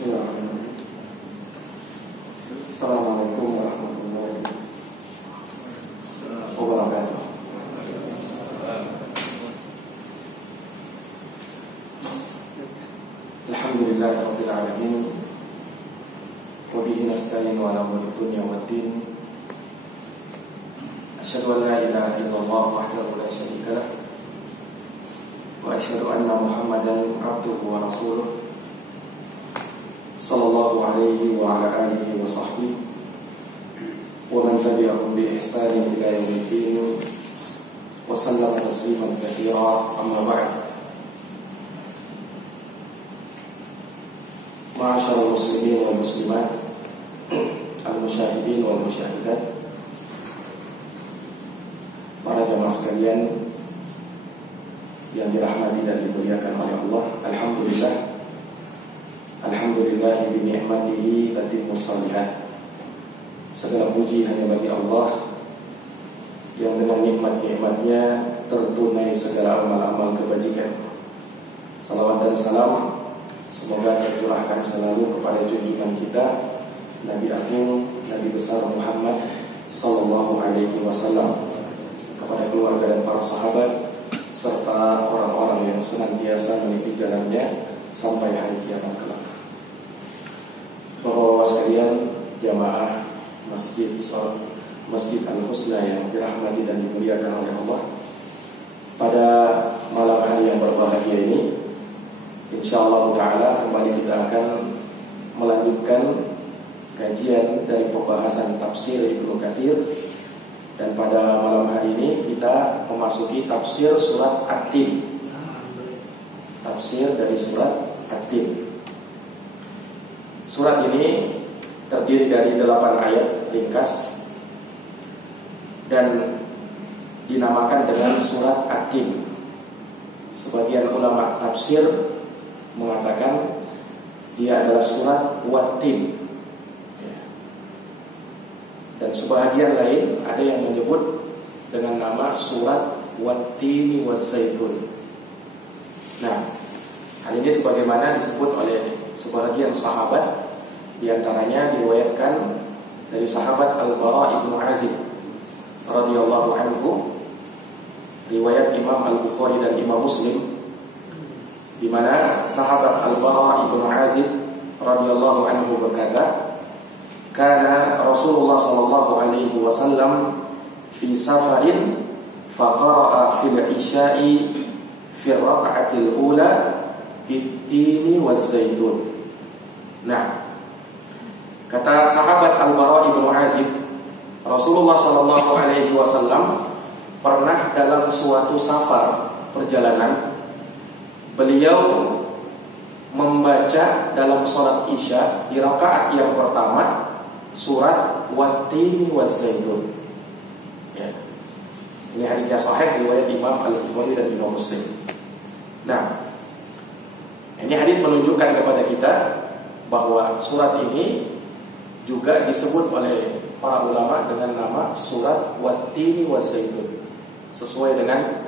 Bismillahirrahmanirrahim. Assalamualaikum warahmatullahi wabarakatuh. Alhamdulillahirabbil alamin. Wa bihi nasta'inu ala umuri dunya waddin. Asyhadu an la ilaha illallah wahdahu la syarika lah. Wa asyhadu anna Muhammadan abduhu wa rasuluh. Sallallahu alaihi wa ala alihi wa sahbihi wa man tabi'ahum bi ihsanin ila yaumiddin wa sallama tasliman katsira, amma ba'd. Ma'asyiral muslimin wal muslimat, al-musyahidin wal musyahidat, para jamaah sekalian yang dirahmati dan dimuliakan oleh Allah. Alhamdulillah bi ni'matihi tatimmus shalihat. Segala puji hanya bagi Allah yang dengan nikmat-nikmatnya tertunai segala amal-amal kebajikan. Salawat dan salam semoga tercurahkan selalu kepada junjungan kita Nabi Agung, Nabi besar Muhammad sallallahu alaihi wasallam, kepada keluarga dan para sahabat serta orang-orang yang senantiasa meniti jalannya sampai hari kiamat kelak. Bapak-bapak sekalian, jamaah Masjid Al-Husna yang dirahmati dan dimuliakan oleh Allah, pada malam hari yang berbahagia ini, insyaallah ta'ala kembali kita akan melanjutkan kajian dari pembahasan tafsir Ibnu Katsir. Dan pada malam hari ini kita memasuki tafsir surat At-Tin. Tafsir dari surat At-Tin. Surat ini terdiri dari 8 ayat ringkas dan dinamakan dengan surat At-Tin. Sebagian ulama tafsir mengatakan dia adalah surat Wat-Tin. Dan sebahagian lain ada yang menyebut dengan nama surat Wat-Tini Waz-Zaitun. Nah, hal ini sebagaimana disebut oleh sebahagian sahabat, diantaranya diriwayatkan dari sahabat Al-Bara ibnu Azib radhiyallahu anhu, riwayat Imam Al-Bukhari dan Imam Muslim, di mana sahabat Al-Bara ibnu Azib radhiyallahu anhu berkata, "Kana Rasulullah sallallahu alaihi wasallam fi safarin faqara'a fil isya'i fi raka'atil ula bit-tini waz-zaitun." Nah, kata sahabat Al-Bara ibnu Azib, Rasulullah sallallahu alaihi wasallam pernah dalam suatu safar perjalanan, beliau membaca dalam sholat isya di rakaat yang pertama surat Wat-Tini Waz-Zaitun. Ya. Ini hadisnya sahih riwayat Imam Al-Bukhari dan Imam Muslim. Nah, ini hadis menunjukkan kepada kita bahwa surat ini juga disebut oleh para ulama dengan nama surat Wat-Tini Waz-Zaitun, sesuai dengan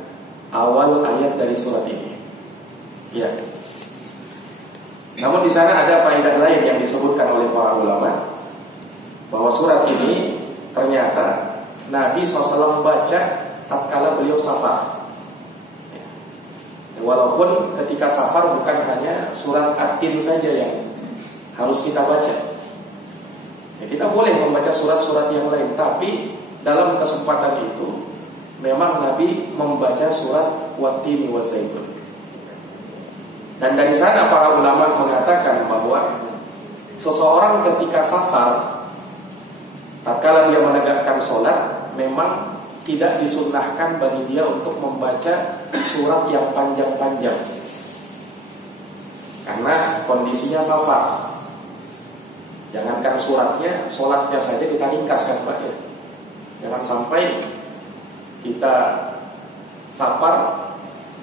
awal ayat dari surat ini. Ya. Namun di sana ada faedah lain yang disebutkan oleh para ulama, bahwa surat ini ternyata Nabi SAW baca tatkala beliau safar. Walaupun ketika safar bukan hanya surat At-Tin saja yang harus kita baca. Ya, kita boleh membaca surat-surat yang lain, tapi dalam kesempatan itu memang Nabi membaca surat Wat-Tini Waz-Zaitun. Dan dari sana para ulama mengatakan bahwa seseorang ketika safar, tatkala dia menegakkan sholat, memang tidak disunnahkan bagi dia untuk membaca surat yang panjang-panjang, karena kondisinya safar. Jangankan suratnya, sholatnya saja kita ringkaskan, Pak, ya. Jangan sampai kita safar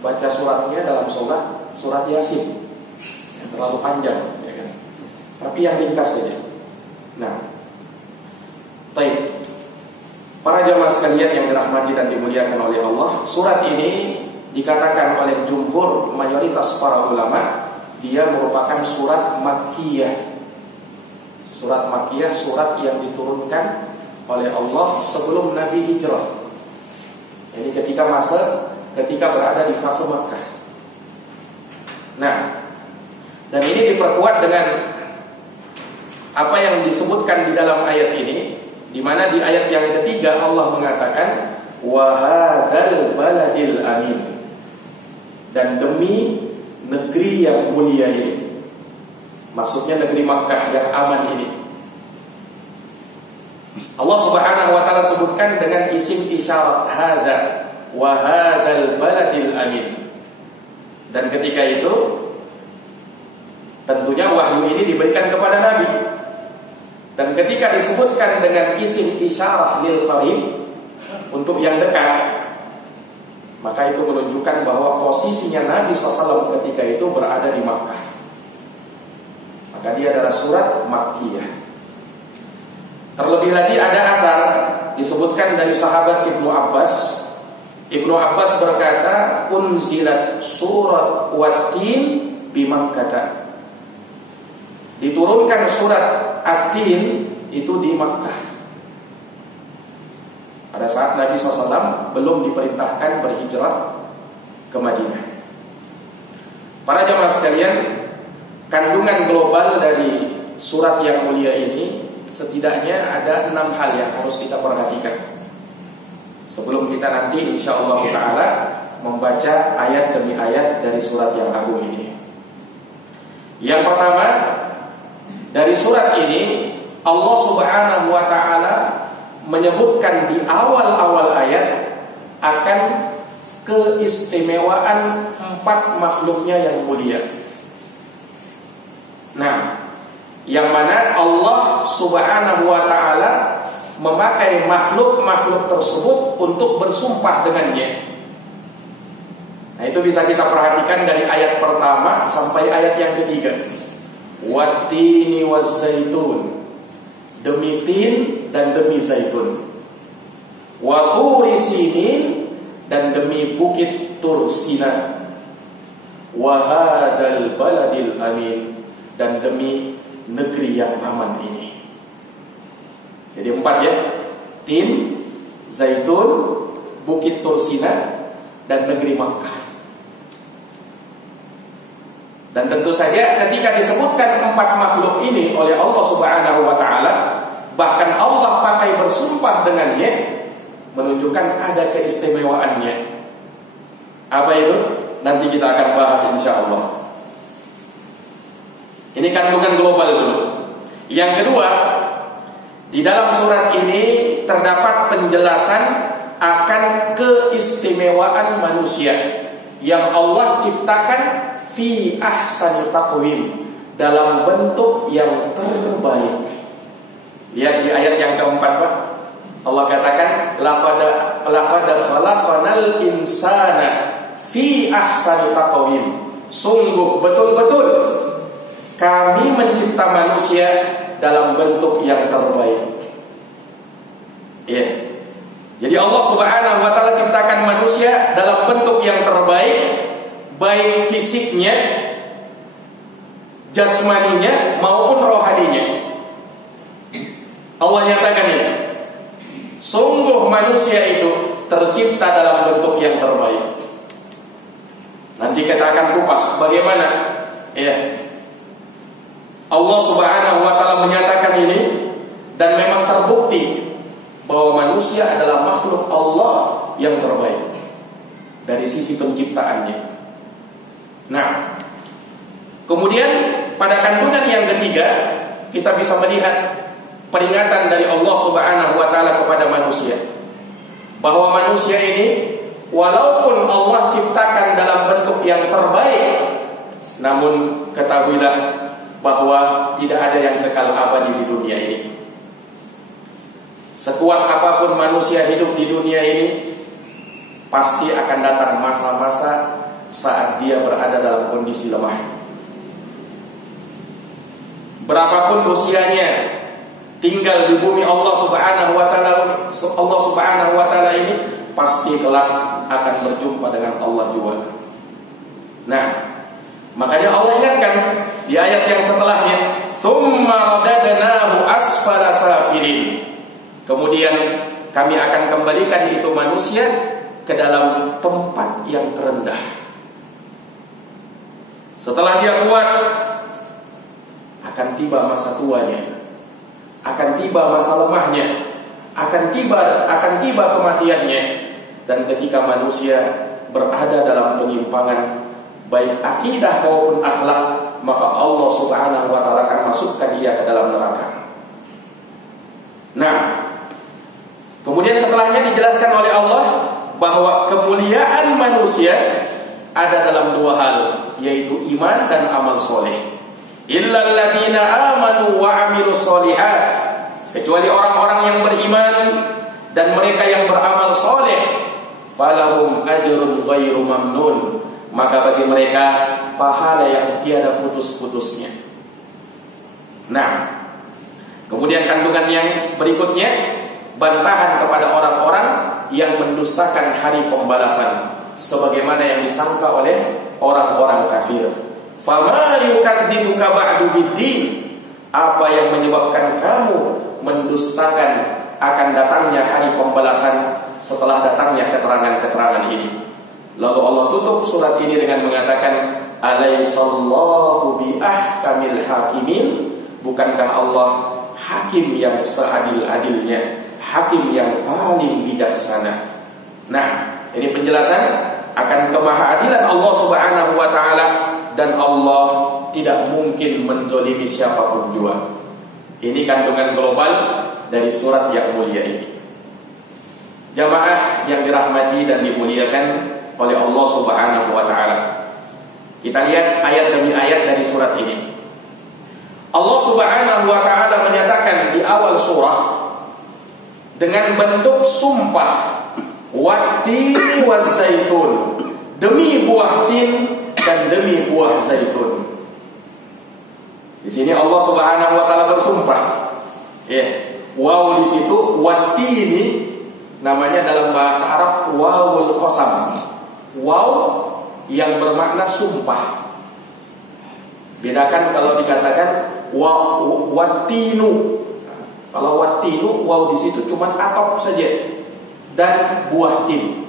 baca suratnya dalam sholat surat Yasin yang terlalu panjang, ya kan? Tapi yang ringkas saja. Nah, baik, para jamaah sekalian yang dirahmati dan dimuliakan oleh Allah, surat ini dikatakan oleh jumhur mayoritas para ulama dia merupakan surat Makkiyah. Surat Makkiyah, surat yang diturunkan oleh Allah sebelum Nabi hijrah. Jadi ketika berada di fase Makkah. Nah, dan ini diperkuat dengan apa yang disebutkan di dalam ayat ini, di mana di ayat yang ketiga Allah mengatakan wa hadzal baladil amin, dan demi negeri yang mulia ini. Maksudnya negeri Makkah yang aman ini. Allah Subhanahu wa taala sebutkan dengan isim isyarat hadza wa hadzal baladil amin. Dan ketika itu tentunya wahyu ini diberikan kepada Nabi. Dan ketika disebutkan dengan isim isyarah lil qarib, untuk yang dekat, maka itu menunjukkan bahwa posisinya Nabi SAW ketika itu berada di Makkah. Maka dia adalah surat Makkiyah. Terlebih lagi ada athar disebutkan dari sahabat Ibnu Abbas. Ibnu Abbas berkata, unzilat surat Wat-Tin bi Makkah. Diturunkan surat At-Tin itu di Makkah. Pada saat Nabi SAW belum diperintahkan berhijrah ke Madinah. Para jamaah sekalian, kandungan global dari surat yang mulia ini setidaknya ada 6 hal yang harus kita perhatikan sebelum kita nanti insyaallah ta'ala membaca ayat demi ayat dari surat yang agung ini. Yang pertama, dari surat ini Allah Subhanahu wa ta'ala menyebutkan di awal-awal ayat akan keistimewaan 4 makhluknya yang mulia. Nah, yang mana Allah Subhanahu wa ta'ala memakai makhluk-makhluk tersebut untuk bersumpah dengannya. Nah, itu bisa kita perhatikan dari ayat pertama sampai ayat yang ketiga. Wat-tini waz-zaitun, demi tin dan demi zaitun. Wa turi sinin, dan demi bukit Tur Sina. Wa hadzal baladil amin, dan demi negeri yang aman ini. Jadi 4 ya. Tin, zaitun, bukit Tur Sina, dan negeri Makkah. Dan tentu saja ketika disebutkan 4 makhluk ini oleh Allah Subhanahu wa ta'ala, bahkan Allah pakai bersumpah dengannya, menunjukkan ada keistimewaannya. Apa itu? Nanti kita akan bahas insyaallah. Ini kandungan global dulu. Yang kedua, di dalam surat ini terdapat penjelasan akan keistimewaan manusia yang Allah ciptakan fi ahsani taqwim, dalam bentuk yang terbaik. Lihat di ayat yang keempat, Pak. Allah katakan laqad khalaqnal insana fi ahsani taqwim. Sungguh betul-betul kami mencipta manusia dalam bentuk yang terbaik. Ya. Jadi Allah Subhanahu wa ta'ala ciptakan manusia dalam bentuk yang terbaik, baik fisiknya, jasmaninya maupun rohaninya. Allah nyatakan ini, sungguh manusia itu tercipta dalam bentuk yang terbaik. Nanti kita akan kupas bagaimana ya Allah Subhanahu wa ta'ala menyatakan ini, dan memang terbukti bahwa manusia adalah makhluk Allah yang terbaik dari sisi penciptaannya. Nah, kemudian pada kandungan yang ketiga kita bisa melihat peringatan dari Allah Subhanahu wa ta'ala kepada manusia, bahwa manusia ini walaupun Allah ciptakan dalam bentuk yang terbaik, namun ketahuilah bahwa tidak ada yang kekal abadi di dunia ini. Sekuat apapun manusia hidup di dunia ini, pasti akan datang masa-masa saat dia berada dalam kondisi lemah. Berapapun usianya tinggal di bumi Allah Subhanahu wa ta'ala ini, pasti kelak akan berjumpa dengan Allah juga. Nah, Makanya Allah ingatkan di ayat yang setelahnya, "Tsumma radadnahu asfala safilin." Kemudian kami akan kembalikan itu manusia ke dalam tempat yang terendah. Setelah dia kuat, akan tiba masa tuanya, akan tiba masa lemahnya, akan tiba kematiannya. Dan ketika manusia berada dalam penyimpangan baik akidah maupun akhlak, maka Allah Subhanahu wa taala akan masukkan dia ke dalam neraka. Nah, kemudian setelahnya dijelaskan oleh Allah bahwa kemuliaan manusia ada dalam dua hal, yaitu iman dan amal soleh. Illal ladzina amanu wa amilus solihat, kecuali orang-orang yang beriman dan mereka yang beramal soleh, falahum ajrun ghairu mamnun, maka bagi mereka pahala yang tiada putus-putusnya. Nah, kemudian kandungan yang berikutnya, bantahan kepada orang-orang yang mendustakan hari pembalasan, sebagaimana yang disangka oleh orang-orang kafir. Fama yukadzibuka ba'du biddin, apa yang menyebabkan kamu mendustakan akan datangnya hari pembalasan setelah datangnya keterangan-keterangan ini. Lalu Allah tutup surat ini dengan mengatakan, Alaysallahu biahkamil hakimin, bukankah Allah hakim yang seadil-adilnya, hakim yang paling bijaksana. Nah, ini penjelasan akan kemahadilan Allah Subhanahu wa taala, dan Allah tidak mungkin menzolimi siapapun juga. Ini kandungan global dari surat yang mulia ini. Jamaah yang dirahmati dan dimuliakan oleh Allah Subhanahu wa taala, kita lihat ayat demi ayat dari surat ini. Allah Subhanahu wa taala menyatakan di awal surah dengan bentuk sumpah, wattini wazzaitun, demi buah tin dan demi buah zaitun. Di sini Allah Subhanahu wa taala bersumpah. Ya, waw di situ, wattini namanya dalam bahasa Arab wawul qasam. Waw yang bermakna sumpah. Bedakan kalau dikatakan wattinu. Kalau wattinu, waw di situ cuma atop saja dan buah tin.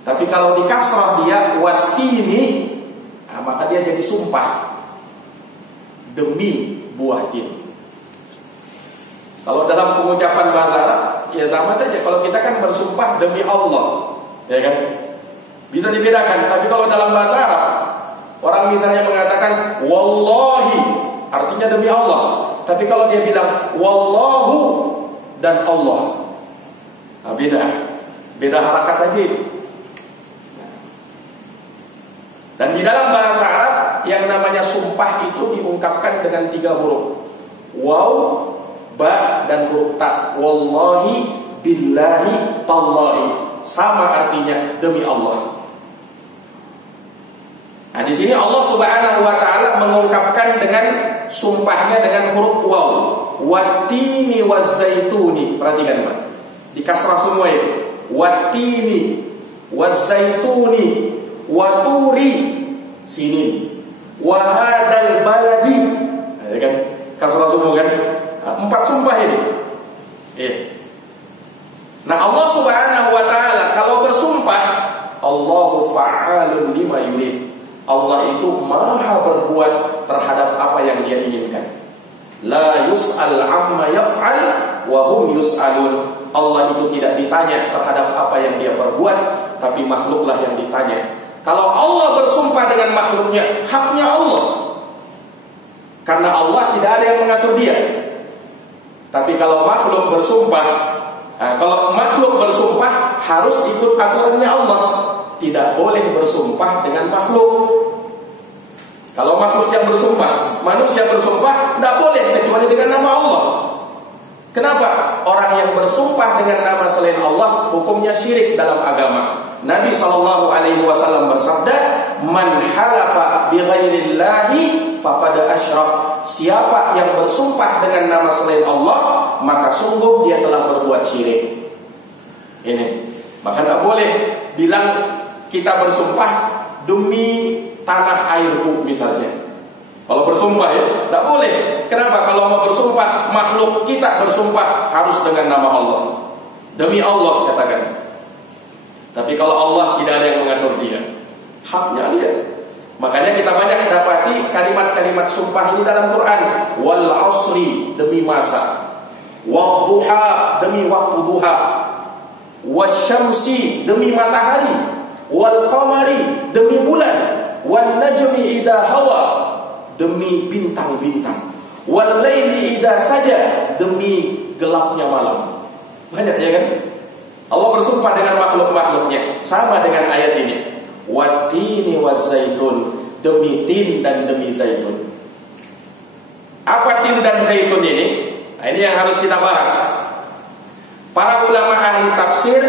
Tapi kalau di kasrah dia wattini, nah, maka dia jadi sumpah demi buah tin. Kalau dalam pengucapan bahasa Arab ya sama saja. Kalau kita kan bersumpah demi Allah, ya kan? Bisa dibedakan. Tapi kalau dalam bahasa Arab, orang misalnya mengatakan wallahi, artinya demi Allah. Tapi kalau dia bilang wallahu dan Allah, nah, beda harakat aja. Dan di dalam bahasa Arab yang namanya sumpah itu diungkapkan dengan 3 huruf, waw, ba, dan huruf ta. Wallahi, billahi, tallahi, sama artinya demi Allah. Nah, di sini Allah Subhanahu wa taala mengungkapkan dengan sumpahnya dengan huruf waw, wattini wazzaituni. Perhatikan Pak, di kasrah semua itu. Wattini wazzaituni waturi sini wahadal baladi, ya kan? Kasrah semua kan? 4 sumpah ini. Nah, Allah Subhanahu wa taala kalau bersumpah, Allahu fa'alun lima yurid. Allah itu maha berbuat terhadap apa yang dia inginkan. La yus'al amma yaf'al wa hum yus'alun. Allah itu tidak ditanya terhadap apa yang dia perbuat, tapi makhluklah yang ditanya. Kalau Allah bersumpah dengan makhluknya, haknya Allah, karena Allah tidak ada yang mengatur dia. Tapi kalau makhluk bersumpah, harus ikut aturannya Allah. Tidak boleh bersumpah dengan makhluk. Kalau makhluk yang bersumpah, manusia bersumpah, tidak boleh kecuali dengan nama Allah. Kenapa? Orang yang bersumpah dengan nama selain Allah hukumnya syirik dalam agama. Nabi SAW bersabda, "Man halafa bi ghairillahi faqad asyrak." Siapa yang bersumpah dengan nama selain Allah, maka sungguh dia telah berbuat syirik. Ini, maka tidak boleh bilang kita bersumpah demi tanah airku misalnya. Kalau bersumpah ya, tidak boleh. Kenapa? Kalau mau bersumpah, makhluk kita bersumpah harus dengan nama Allah. Demi Allah katakan. Tapi kalau Allah tidak ada yang mengatur dia, haknya dia. Makanya kita banyak dapati kalimat-kalimat sumpah ini dalam Quran. Wal asri, demi masa. Wal duha, demi waktu duha. Wasyamsi, demi matahari. Wal qamari, demi bulan. Wan najmi idza hawa, demi bintang-bintang. Wal laili idza saja, demi gelapnya malam. Banyak ya kan? Allah bersumpah dengan makhluk-makhluknya. Sama dengan ayat ini. Wattini wazzaitun, demi tin dan demi zaitun. Apa tin dan zaitun ini? Nah, ini yang harus kita bahas. Para ulama ahli tafsir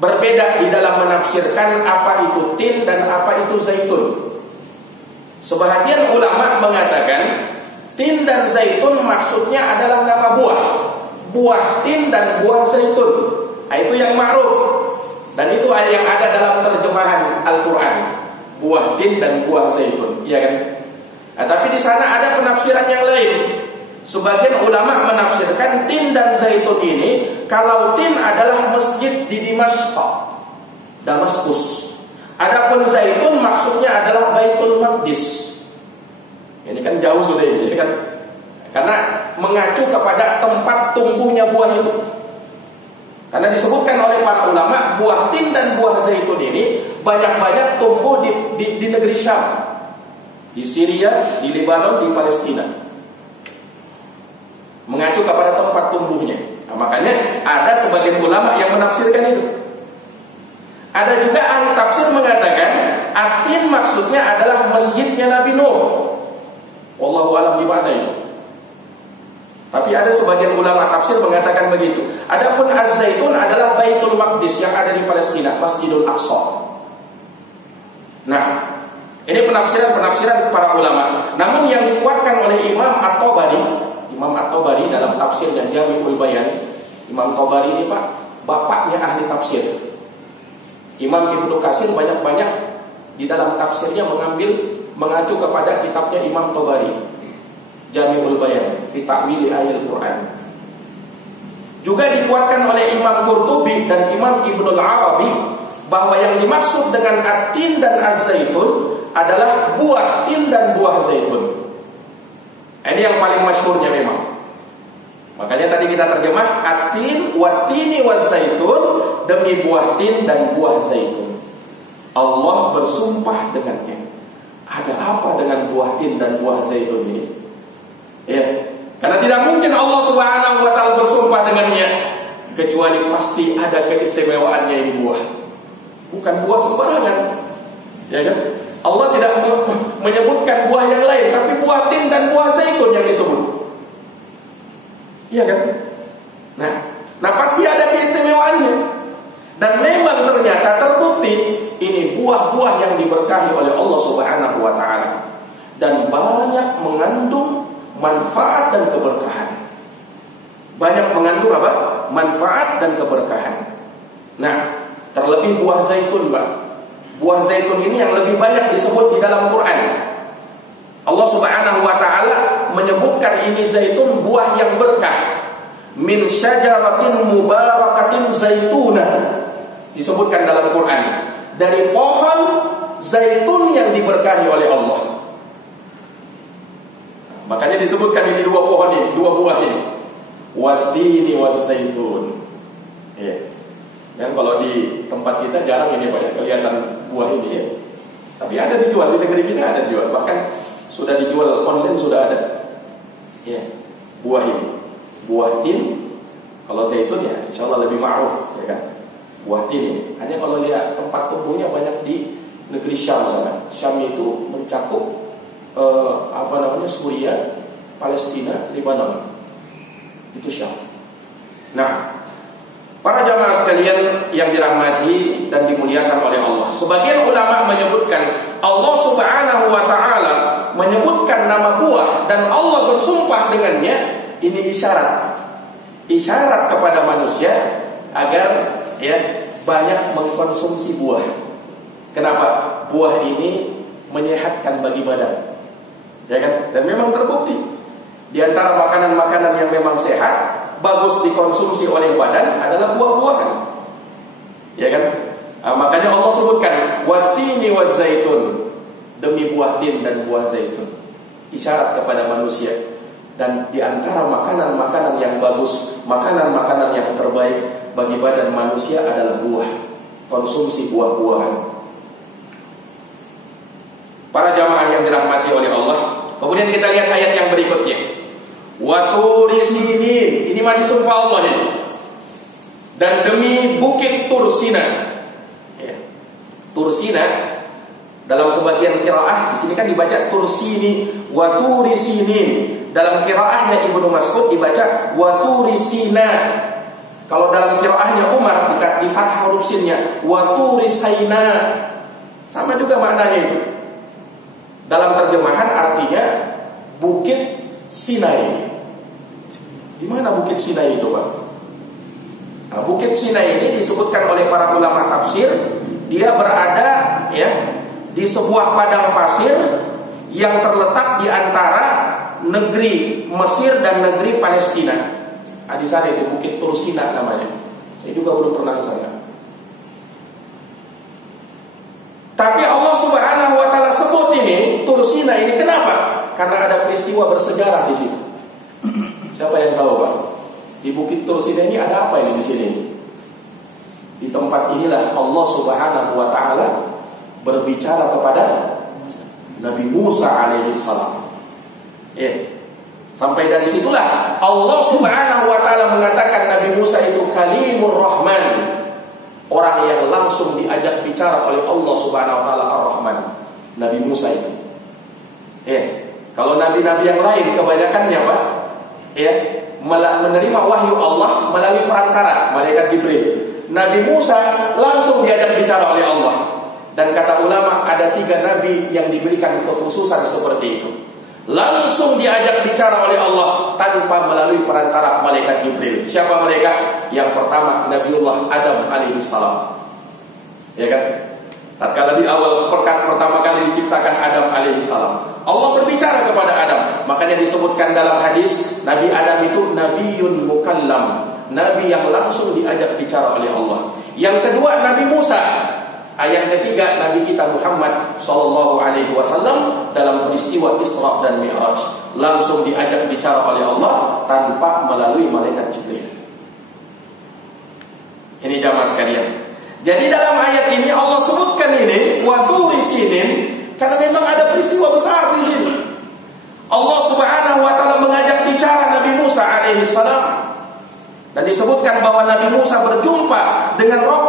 berbeda di dalam menafsirkan apa itu tin dan apa itu zaitun. Sebahagian ulama mengatakan tin dan zaitun maksudnya adalah nama buah. Buah tin dan buah zaitun. Nah, itu yang ma'ruf. Dan itu yang ada dalam terjemahan Al-Quran. Buah tin dan buah zaitun, iya kan? Nah, tapi di sana ada penafsiran yang lain. Sebagian ulama menafsirkan tin dan zaitun ini, kalau tin adalah masjid di Dimashq, Damaskus. Adapun zaitun maksudnya adalah Baitul Maqdis. Ini kan jauh sudah ini, ya kan? Karena mengacu kepada tempat tumbuhnya buah itu. Karena disebutkan oleh para ulama, buah tin dan buah zaitun ini banyak-banyak tumbuh di negeri Syam, di Syria, di Lebanon, di Palestina. Mengacu kepada tempat tumbuhnya. Nah, makanya ada sebagian ulama yang menafsirkan itu. Ada juga ahli tafsir mengatakan atin maksudnya adalah masjidnya Nabi Nuh. Wallahu a'lam di mana itu. Tapi ada sebagian ulama tafsir mengatakan begitu. Adapun Az-Zaitun adalah Baitul Maqdis yang ada di Palestina, Masjidul Aqsa. Nah, ini penafsiran para ulama. Namun yang dikuatkan oleh Imam At-Tabari dalam tafsirnya Jami'ul Bayan. Imam Tabari ini bapaknya ahli tafsir. Imam Ibnu Katsir banyak-banyak di dalam tafsirnya mengacu kepada kitabnya Imam Tabari. Jami'ul Bayan fi ta'wil ayatil Quran. Juga dikuatkan oleh Imam Qurtubi dan Imam Ibnul Arabi bahwa yang dimaksud dengan at-tin dan az-zaitun adalah buah tin dan buah zaitun. Ini yang paling masyhurnya memang. Makanya tadi kita terjemah at-tin wat-tini waz-zaitun, demi buah tin dan buah zaitun. Allah bersumpah dengannya. Ada apa dengan buah tin dan buah zaitun ini? Ya, karena tidak mungkin Allah Subhanahu wa taala bersumpah dengannya kecuali pasti ada keistimewaannya ini buah. Bukan buah sembarangan. Ya kan? Allah tidak menyebutkan buah yang lain, tapi buah tin dan buah zaitun yang disebut. Iya kan? Nah pasti ada keistimewaannya. Dan memang ternyata terbukti ini buah-buah yang diberkahi oleh Allah Subhanahu wa taala dan banyak mengandung manfaat dan keberkahan. Banyak mengandung apa? Manfaat dan keberkahan. Nah, terlebih buah zaitun, Pak. Buah zaitun ini yang lebih banyak disebut di dalam Quran. Allah Subhanahu wa taala menyebutkan ini zaitun buah yang berkah. Min syajaratin mubarakatin zaituna. Disebutkan dalam Quran. Dari pohon zaitun yang diberkahi oleh Allah. Makanya disebutkan ini dua pohon ini, dua buah ini. Wattini waz-zaitun. Ya. Dan kalau di tempat kita jarang ini banyak kelihatan buah ini ya. Tapi ada dijual di negeri kita, ada dijual. Bahkan sudah dijual online, sudah ada. Ya. Buah ini. Buah tin. Kalau zaitun ya insyaallah lebih ma'ruf, ya kan? Buah tin ini. Hanya kalau lihat tempat tumbuhnya banyak di negeri Syam sana. Syam itu mencakup Suriah, Palestina, Lebanon. Itu Syam. Nah, para jamaah sekalian yang dirahmati dan dimuliakan oleh Allah, sebagian ulama menyebutkan Allah Subhanahu wa taala menyebutkan nama buah dan Allah bersumpah dengannya, ini isyarat kepada manusia agar ya banyak mengkonsumsi buah. Kenapa? Buah ini menyehatkan bagi badan. Ya kan? Dan memang terbukti di antara makanan-makanan yang memang sehat, bagus dikonsumsi oleh badan adalah buah-buahan. Ya kan? Makanya Allah sebutkan watini wazaitun, demi buah tin dan buah zaitun, isyarat kepada manusia. Dan di antara makanan-makanan yang bagus, makanan-makanan yang terbaik bagi badan manusia adalah buah. Konsumsi buah-buahan. Para jamaah yang dirahmati oleh Allah, kemudian kita lihat ayat yang berikutnya. Wa turi sinin, ini masih sumpah Allah ini. Dan demi bukit Tursina. Ya. Tursina dalam sebagian qiraah di sini kan dibaca Tursini wa turi sinin. Dalam qiraahnya Ibnu Mas'ud dibaca wa turi sina. Kalau dalam qiraahnya Umar di fathah huruf sinnya wa turi saina. Sama juga maknanya itu. Dalam terjemahan artinya bukit Sinai. Di mana bukit Sinai itu, Pak? Nah, bukit Sinai ini disebutkan oleh para ulama tafsir, dia berada ya di sebuah padang pasir yang terletak di antara negeri Mesir dan negeri Palestina. Nah, di sana itu bukit Tursina namanya. Saya juga belum pernah ke sana. Tapi Allah Subhanahu wa taala sebut ini Tursina ini kenapa? Karena ada peristiwa bersejarah di situ. Siapa yang tahu, Pak? Di bukit Tursina ini ada apa ini di sini? Di tempat inilah Allah Subhanahu wa taala berbicara kepada Nabi Musa alaihi salam. Ya. Sampai dari situlah Allah Subhanahu wa taala mengatakan Nabi Musa itu Kalimur Rahman. Orang yang langsung diajak bicara oleh Allah Subhanahu wa taala Ar-Rahman. Nabi Musa itu. Kalau nabi-nabi yang lain kebanyakannya, Pak, menerima wahyu Allah melalui perantara malaikat Jibril. Nabi Musa langsung diajak bicara oleh Allah. Dan kata ulama ada 3 nabi yang diberikan kekhususan seperti itu. Langsung diajak bicara oleh Allah tanpa melalui perantara malaikat Jibril. Siapa mereka? Yang pertama Nabiullah Adam alaihi salam. Ya kan? Tatkala di awal pertama kali diciptakan Adam alaihi salam, Allah berbicara kepada Adam. Makanya disebutkan dalam hadis Nabi Adam itu nabiyun mukallam, nabi yang langsung diajak bicara oleh Allah. Yang kedua Nabi Musa. Ayat ketiga Nabi kita Muhammad sallallahu alaihi wasallam dalam peristiwa Isra dan Mi'raj langsung diajak bicara oleh Allah tanpa melalui malaikat Jibril. Ini jamaah sekalian. Jadi dalam ayat ini Allah sebutkan ini wa turi sinin karena memang ada peristiwa besar di sini. Allah Subhanahu wa taala mengajak bicara Nabi Musa alaihi salam dan disebutkan bahwa Nabi Musa berjumpa dengan Rabbnya.